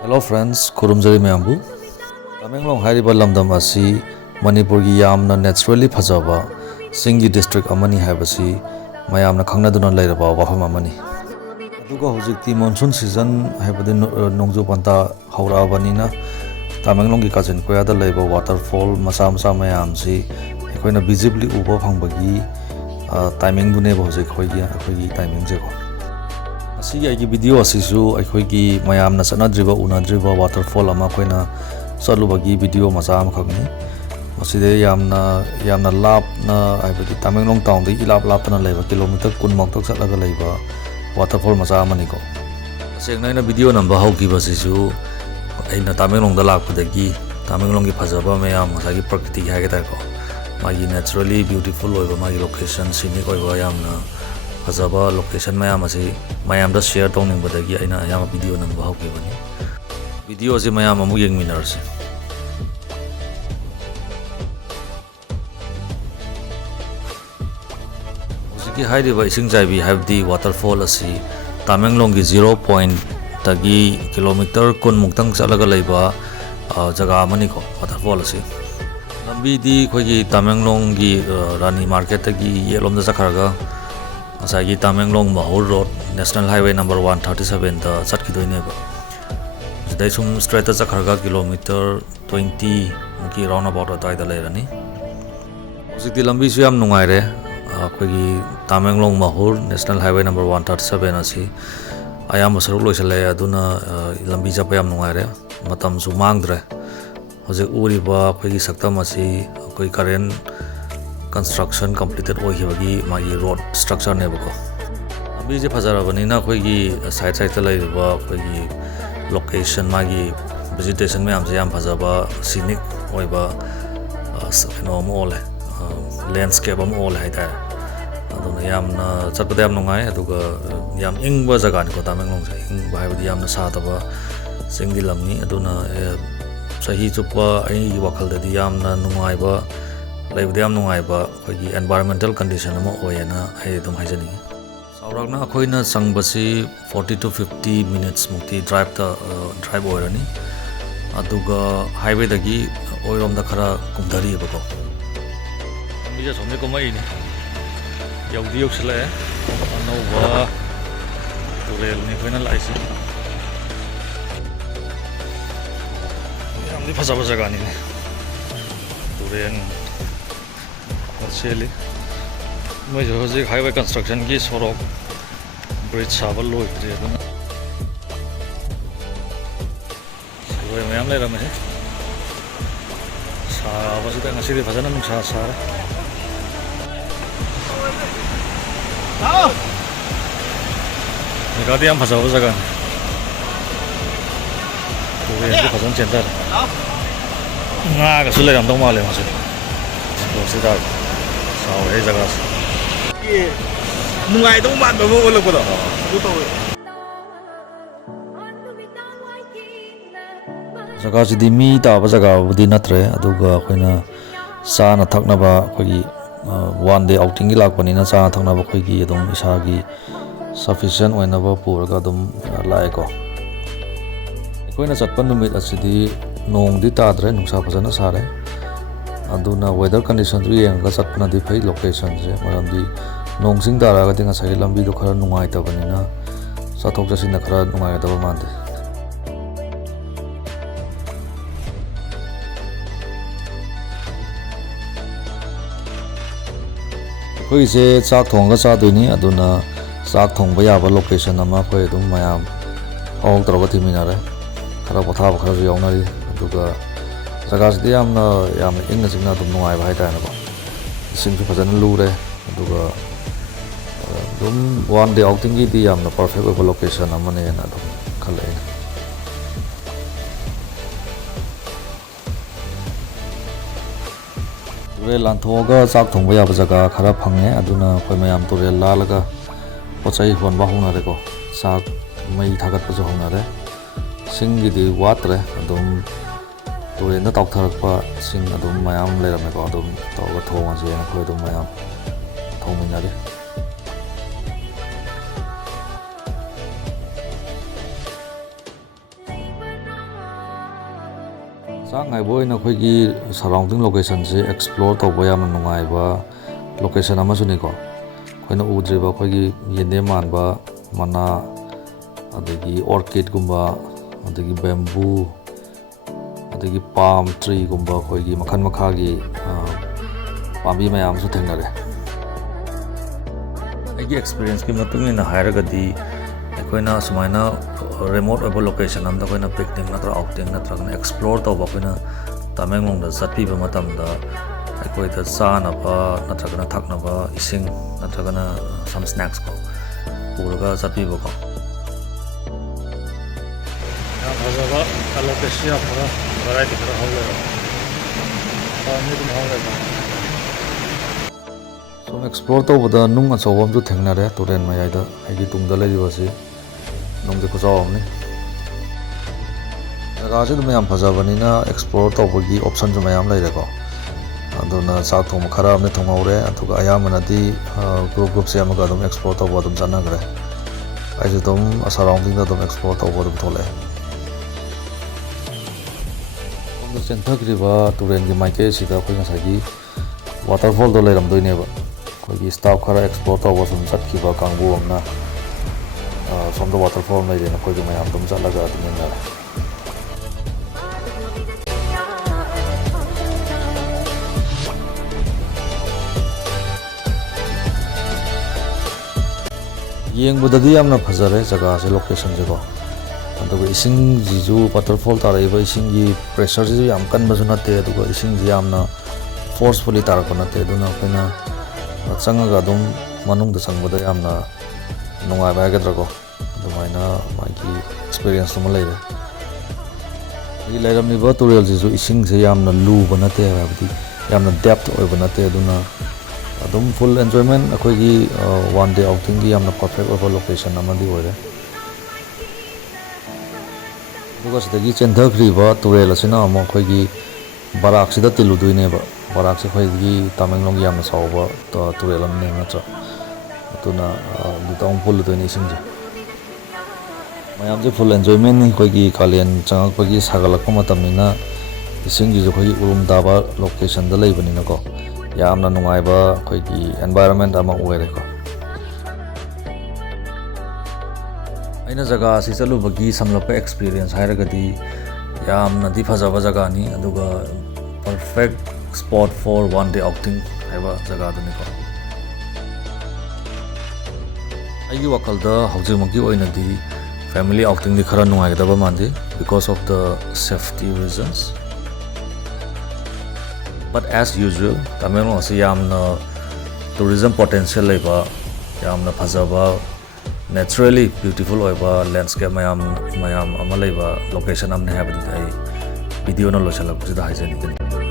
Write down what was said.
Hello friends, Kurumjari Mayambu. Tamenglong Hariba Lamdam Asi, Manipur gi yamna naturally phajaba, Singhi district amani haibasi, mayamna khangnaduna lairaba wafam amani. Aduga hojikti monsoon season haibadi nongju panta haurabanina, Tamenglong gi KAIZEN koyada laiba waterfall masa mayamsi, ekoina visibly uba phangbagi timing dune ba hojik khoigi timing je ko. Asi ai video asisu akhoi mayamna sanadriba unadriba waterfall ama koina salubagi video macha am khagni maside yamna lapna aibadi Tamenglong town de ilap lapna leba kilometer kun moktok satlaga leba waterfall macha amani ko sengnaina video namba hauki basisu aina Tamenglong da lakpadagi Tamenglong gi phajaba mayam masagi prakriti gi hageta ko magi naturally beautiful oiba magi location scenic oiba yamna phajaba location mayam asi mayam da share tongning badagi aina yama video namba hauki bani video se mayam amu yengminarse hojiki hairiba ising jaibi habdi waterfall asi Tamenglong gi 0 point tagi kilometer kun muktang salaga laiba jaga amani ko waterfall asi lambi di khoigi Tamenglong gi rani market tagi yelom da sakharaga asagi Tamenglong Mahur road national highway number 137 da chatkidoine ba dai sum straight ta sakharaga kilometer 20 ki round about atai da leirani hojikti lambi su yam nungai re khoigi Tamenglong Mahur national highway number 137 asi ayam saruk loisale aduna lambi japa yam nungai re matam su mangdre hojik uri ba khoigi saktam asi khoi current construction completed oihibagi magi road structure ne bako abi je phajarabani na khoigi side ta laiba khoigi location magi vegetation me amse yam phajaba scenic oiba no mole landscape am all haida aduna yamna chatpada yam nungai aduga yam ingba jaga ni ko Tamenglong se ingba haibadi yamna sataba singdi lamni aduna sahi chupa ai wakal dadi yamna nungai ba laibda yam nungai ba khoigi environmental condition ama oyena ai dum haijani saurakna khoina sangbasi 40 to 50 minutes mukti drive oirani aduga highway dagi oirom da khara kumdari bako bija somne komai ni yaudi yoksle anova turel ni khoina laisi yamni phasaba jaga ni turen Actually, मैं जो है highway construction की सड़क bridge साबल लो इधर है ना वो मैं ले रहा मैं सारा बस इधर नसी दे फजना मुझे सारा निकाल दिया हम फसा हुआ जगह तो ये भी फसन चलता है ना कसुले हम तो माले मुझे तो सीधा Hey jagas. Nungai dong man ba mo ulo ko do. Jaga si dimi ta ba jaga budi natre aduga khoina sa na thakna ba khogi one day outing gi lakpani na sa thakna ba khogi adum isa gi sufficient oina ba purga dum lai ko. Khoina chatpan numit asidi nong di ta dre nungsa phajana sare aduna weather condition ri yanga chatpana di phai location je maramdi nongsing dara ga dinga sai lambi do khara nungai ta banina sathok jasin na khara nungai ta ba mande koi se chak thong ga cha doini aduna chak thong ba ya ba location ama koi dum mayam hong tro ga thimina re khara potha ba khara yauna ri aduga jagas di yamna ingna singna dum nungai ba haita na ba singsu phajana lure aduga dum one day outing gi di yamna perfect location amane na dum khale ture lanthoga chak thongba ya ba jaga khara phange aduna khoi mayam ture lalaga pochai hon ba hongna re ko chak mai thagat pa jo hongna re singi di watre adum turen da tawtharakpa sing adum mayam leram ko adum tawga thonga je na khoi dum mayam thongminare ꯆꯥꯛ ꯉꯥꯏꯕ ꯑꯣꯏꯅ ꯑꯩꯈꯣꯏꯒꯤ ꯁꯔꯥꯎꯟꯗꯤꯡ ꯂꯣꯀꯦꯁꯟꯁꯦ explore ꯇꯧꯕ ꯌꯥꯝꯅ ꯅꯨꯡꯉꯥꯏꯕ location ꯑꯃꯁꯨꯅꯤꯀꯣ ꯑꯩꯈꯣꯏꯅ ꯎꯗ꯭ꯔꯤꯕ ꯑꯩꯈꯣꯏꯒꯤ ꯌꯦꯟꯗꯦꯝ ꯃꯥꯟꯕ ꯃꯅꯥ ꯑꯗꯒꯤ ꯑꯣꯔꯀꯤꯠꯀꯨꯝꯕ ꯑꯗꯒꯤ ꯕꯦꯝꯕꯨ ꯑꯗꯒꯤ ꯄꯥꯝ ꯇ꯭ꯔꯤꯒꯨꯝꯕ ꯑꯩꯈꯣꯏꯒꯤ ꯃꯈꯜ ꯃꯈꯥꯒꯤ ꯄꯥꯝꯕꯤ ꯃꯌꯥꯝꯁꯨ ꯊꯦꯡꯅꯔꯦ ꯑꯩꯒꯤ ꯑꯦꯛꯁꯄꯤꯔꯤꯌꯦꯟꯁꯀꯤ ꯃꯇꯨꯡ ꯏꯟꯅ ꯍꯥꯏꯔꯒꯗꯤ ꯑꯩꯈꯣꯏꯅ ꯁꯨꯃꯥꯏꯅ ꯔꯤꯃꯣꯠ ꯑꯣꯏꯕ ꯂꯣꯀꯦꯁꯟ ꯑꯃꯗ ꯑꯩꯈꯣꯏꯅ ꯄꯤꯛꯅꯤꯛ ꯅꯠꯇ꯭ꯔꯒ ꯑꯥꯎꯇꯤꯡ ꯅꯠꯇ꯭ꯔꯒꯅ ꯑꯦꯛꯁꯄ꯭ꯂꯣꯔ ꯇꯧꯕ ꯑꯩꯈꯣꯏꯅ ꯇꯃꯦꯡꯂꯣꯡꯗ ꯆꯠꯄꯤꯕ ꯃꯇꯝꯗ ꯑꯩꯈꯣꯏꯗ ꯆꯥꯅꯕ ꯅꯠꯇ꯭ꯔꯒꯅ ꯊꯛꯅꯕ ꯏꯁꯤꯡ ꯅꯠꯇ꯭ꯔꯒꯅ ꯁꯝ ꯁ꯭ꯅꯦꯛꯁ ꯀꯣ ꯄꯨꯔꯒ ꯆꯠꯄꯤꯕꯀꯣ ꯌꯥꯝ ꯐꯖꯕ ꯂꯣꯀꯦꯁꯟ ꯌꯥꯝ ꯐꯖꯕ ꯚꯦꯔꯥꯏꯇꯤ ꯈꯔ ꯍꯧꯔꯦꯕ ꯄꯥꯝꯕꯤ ꯑꯗꯨꯝ ꯍꯧꯔꯦꯕ ꯁꯨꯝ ꯑꯦꯛꯁꯄ꯭ꯂꯣꯔ ꯇꯧꯕꯗ ꯅꯨꯡ ꯑꯆꯧꯕ ꯑꯃꯁꯨ ꯊꯦꯡꯅꯔꯦ ꯇꯨꯔꯦꯟ ꯃꯌꯥꯏꯗ ꯑꯩꯒꯤ ꯇꯨꯡꯗ ꯂꯩꯔꯤꯕꯁꯤ ꯅꯨꯡꯒꯤ ꯈꯨꯆꯥꯎ ꯑꯃꯅꯤ ꯖꯒꯥꯁꯤ ꯑꯗꯨꯝ ꯌꯥꯝ ꯐꯖꯕꯅꯤ나 ꯑꯦꯛꯁꯄ꯭ꯂꯣꯔ ꯇꯧꯕꯒꯤ ꯑꯣꯞꯁꯟꯁꯨ ꯃꯌꯥꯝ ꯂꯩꯔꯦꯀꯣ ꯑꯗꯨꯅ ꯆꯥꯛ ꯊꯣꯡꯕ ꯈꯔ ꯑꯃꯗꯤ ꯊꯣꯡꯍꯧꯔꯦ ꯑꯗꯨꯒ ꯑꯌꯥꯝꯕꯅꯗꯤ ꯒ꯭ꯔꯨꯞ ꯁꯦꯝꯃꯒ ꯑꯗꯨꯝ ꯑꯦꯛꯁꯄ꯭ꯂꯣꯔ ꯇꯧꯕ ꯑꯗꯨꯝ ꯆꯠꯅꯈ꯭ꯔꯦ ꯑꯩꯁꯨ ꯑꯗꯨꯝ ꯁꯔꯥꯎꯟꯗꯤꯡꯗ ꯑꯗꯨꯝ ꯑꯦꯛꯁꯄ꯭ꯂꯣꯔ ꯇꯧꯕ ꯑꯗꯨꯝ ꯊꯣꯛꯂꯛꯑꯦ ꯁꯣꯝꯗ ꯆꯦꯟꯊꯈ꯭ꯔꯤꯕ ꯇꯨꯔꯦꯟꯒꯤ ꯃꯥꯏꯀꯩ ꯑꯁꯤꯗ ꯑꯩꯈꯣꯏ ꯉꯁꯥꯏꯒꯤ ꯋꯥꯇꯔꯐꯣꯜꯗꯣ ꯂꯩꯔꯝꯗꯣꯏꯅꯦꯕ ꯑꯩꯈꯣꯏꯒꯤ ꯁ꯭ꯇꯥꯐ ꯈꯔ ꯑꯦꯛꯁꯄ꯭ꯂꯣꯔ ꯇꯧꯕ ꯁꯨꯝ ꯆꯠꯈꯤꯕ ꯀꯥꯡꯕꯨ ꯑꯃꯅ ꯁꯣꯝꯗ ꯋꯥꯇꯔꯐꯣꯜ ꯑꯃ ꯂꯩꯔꯦꯅ ꯑꯩꯈꯣꯏꯒꯤ ꯃꯌꯥꯝ ꯑꯗꯨꯝ ꯆꯠꯂꯒ ꯑꯗꯨꯝ ꯌꯦꯡꯅꯔꯦ ꯌꯦꯡꯕꯗꯗꯤ ꯌꯥꯝꯅ ꯐꯖꯔꯦ ꯖꯒꯥꯁꯦ ꯂꯣꯀꯦꯁꯟꯁꯦꯀꯣ ꯑꯗꯨꯒ ꯏꯁꯤꯡꯁꯤꯁꯨ ꯋꯥꯇꯔꯐꯣꯜ ꯇꯥꯔꯛꯏꯕ ꯏꯁꯤꯡꯒꯤ ꯄ꯭ꯔꯦꯁꯔꯁꯤꯁꯨ ꯌꯥꯝ ꯀꯟꯕꯁꯨ ꯅꯠꯇꯦ ꯑꯗꯨꯒ ꯏꯁꯤꯡꯁꯤ ꯌꯥꯝꯅ ꯐꯣꯔꯁꯐꯨꯜꯂꯤ ꯇꯥꯔꯛꯄ ꯅꯠꯇꯦ ꯑꯗꯨꯅ ꯑꯩꯈꯣꯏꯅ ꯆꯪꯉꯒ ꯑꯗꯨꯝ ꯃꯅꯨꯡꯗ ꯆꯪꯕꯗ ꯌꯥꯝꯅ ꯅꯨꯡꯉꯥꯏꯕ ꯍꯥꯏꯒꯗ꯭ꯔꯥꯀꯣ ꯑꯗꯨꯃꯥꯏꯅ ꯃꯥꯒꯤ ꯑꯦꯛꯁꯄꯤꯔꯤꯌꯦꯟꯁ ꯑꯃ ꯂꯩꯔꯦ ꯑꯩꯒꯤ ꯂꯩꯔꯝꯃꯤꯕ ꯇꯨꯔꯦꯜꯁꯤꯁꯨ ꯏꯁꯤꯡꯁꯦ ꯌꯥꯝꯅ ꯂꯨꯕ ꯅꯠꯇꯦ ꯍꯥꯏꯕꯗꯤ ꯌꯥꯝꯅ ꯗꯦꯞꯊ ꯑꯣꯏꯕ ꯅꯠꯇꯦ ꯑꯗꯨꯅ ꯑꯗꯨꯝ ꯐꯨꯜ ꯑꯦꯟꯖꯣꯏꯃꯦꯟ ꯑꯩꯈꯣꯏꯒꯤ ꯋꯥꯟ ꯗꯦ ꯑꯥꯎꯇꯤꯡꯒꯤ ꯌꯥꯝꯅ ꯄꯔꯐꯦꯛ ꯑꯣꯏꯕ ꯂꯣꯀꯦꯁꯟ ꯑꯃꯗꯤ ꯑꯣꯏꯔꯦ ꯑꯗꯨꯒ ꯁꯤꯗꯒꯤ ꯆꯦꯟꯊꯈ꯭ꯔꯤꯕ ꯇꯨꯔꯦꯜ ꯑꯁꯤꯅ ꯑꯃꯨꯛ ꯑꯩꯈꯣꯏꯒꯤ ꯕꯔꯥꯛꯁꯤꯗ ꯇꯤꯜꯂꯨꯗꯣꯏꯅꯦꯕ ꯕꯔꯥꯛꯁꯦ ꯑꯩꯈꯣꯏꯒꯤ ꯇꯃꯦꯡꯂꯣꯡꯒꯤ ꯌꯥꯝꯅ ꯆꯥꯎꯕ ꯇꯨꯔꯦꯜ ꯑꯃꯅꯦ ꯅꯠꯇ꯭ꯔꯥ ꯑꯗꯨꯅ ꯑꯗꯨꯗ ꯑꯃꯨꯛ ꯄꯨꯜꯂꯨꯗꯣꯏꯅꯦ ꯏꯁꯤꯡꯁꯦ ꯃꯌꯥꯝꯁꯦ ꯐꯨꯜ ꯑꯦꯟꯖꯣꯏꯃꯦꯟꯅꯤ ꯑꯩꯈꯣꯏꯒꯤ ꯀꯥꯂꯦꯟ ꯆꯪꯉꯛꯄꯒꯤ ꯁꯥꯒꯠꯂꯛꯄ ꯃꯇꯝꯅꯤꯅ ꯏꯁꯤꯡꯁꯤꯁꯨ ꯑꯩꯈꯣꯏꯒꯤ ꯎꯔꯨꯝ ꯇꯥꯕ ꯂꯣꯀꯦꯁꯟꯗ ꯂꯩꯕꯅꯤꯅꯀꯣ ꯌꯥꯝꯅ ꯅꯨꯡꯉꯥꯏꯕ ꯑꯩꯈꯣꯏꯒꯤ ꯑꯦꯟꯚꯥꯏꯔꯟꯃꯦꯟ ꯑꯃ ꯑꯣꯏꯔꯦꯀꯣ ꯑꯩꯅ ꯖꯒꯥ ꯑꯁꯤ ꯆꯠꯂꯨꯕꯒꯤ ꯁꯝꯂꯞꯄ ꯑꯦꯛꯁꯄꯤꯔꯤꯌꯦꯟꯁ ꯍꯥꯏꯔꯒꯗꯤ ꯌꯥꯝꯅꯗꯤ ꯐꯖꯕ ꯖꯒꯥꯅꯤ ꯑꯗꯨꯒ perfect spot four one day outing ꯍꯥꯏꯕ ꯖꯒꯥꯗꯨꯅꯤꯀꯣ ꯑꯩꯒꯤ ꯋꯥꯈꯜꯗ ꯍꯧꯖꯤꯛꯃꯛꯀꯤ ꯑꯣꯏꯅꯗꯤ ꯐꯦꯃꯤꯂꯤ ꯑꯥꯎꯇꯤꯡꯗꯤ ꯈꯔ ꯅꯨꯡꯉꯥꯏꯒꯗꯕ ꯃꯥꯟꯗꯦ because of the safety reasons but as usual ꯇꯃꯦꯡꯂꯣꯡ ꯑꯁꯤ ꯌꯥꯝꯅ ꯇꯨꯔꯤꯖꯝ ꯄꯣꯇꯦꯟꯁꯤꯌꯦꯜ ꯂꯩꯕ ꯌꯥꯝꯅ ꯐꯖꯕ ꯅꯦꯆꯔꯦꯂꯤ ꯕ꯭ꯌꯨꯇꯤꯐꯨꯜ ꯑꯣꯏꯕ ꯂꯦꯟꯁꯀꯦꯞ ꯃꯌꯥꯝ ꯑꯃ ꯂꯩꯕ ꯂꯣꯀꯦꯁꯟ ꯑꯃꯅꯤ ꯍꯥꯏꯕꯗꯨꯗꯤ ꯑꯩ ꯚꯤꯗꯤꯑꯣꯅ ꯂꯣꯏꯁꯤꯜꯂꯛꯄꯁꯤꯗ ꯍꯥꯏꯖꯅꯤꯡꯒꯅꯤ